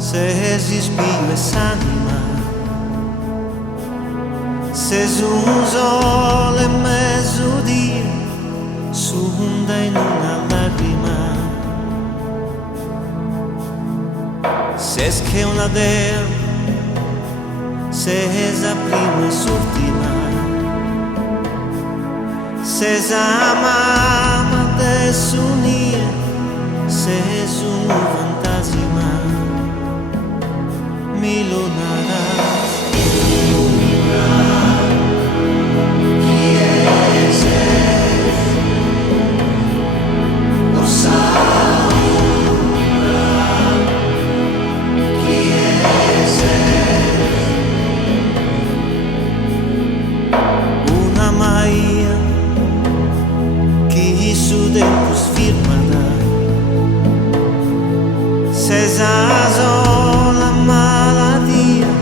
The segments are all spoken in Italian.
se respiro essa anima, se un sole e mezzodia sunda in una lacrima, se che una dea, se esa prima e s'ultima, se esa mamma adesso unia, se es un fantasma, mi lunarás. Una Maria que su tempos firmada, se zazo la maladia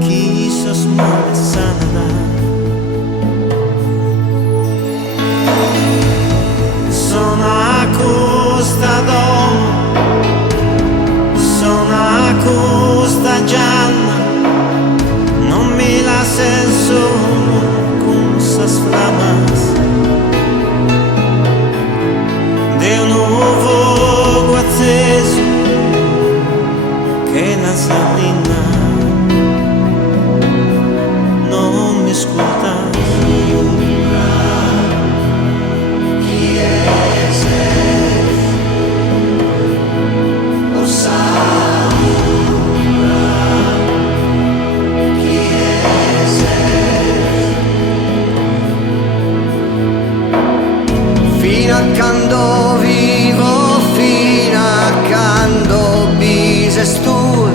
que sos muore sanada, sono a costa d'uomo, sono a costa gialla, non me la senso con esas flamas de un nuovo acceso che la salina non mi ascolta. Fino a quando vivo, fino a quando bises tu,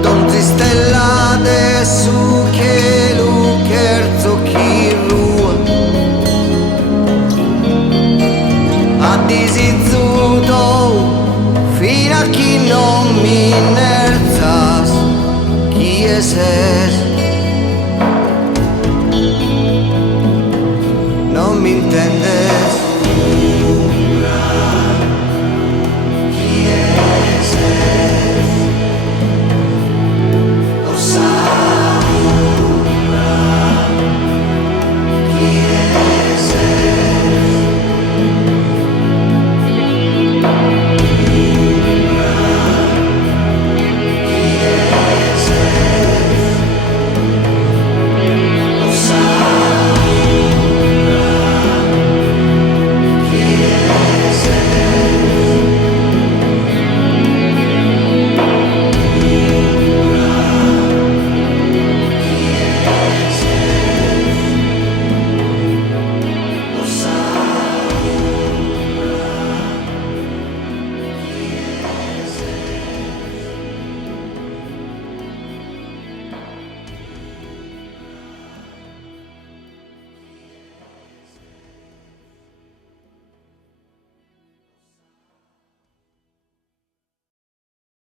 don tristellate su che lu cherzo chi rua, a disizzuto fino a chi non mi inerzas, chi es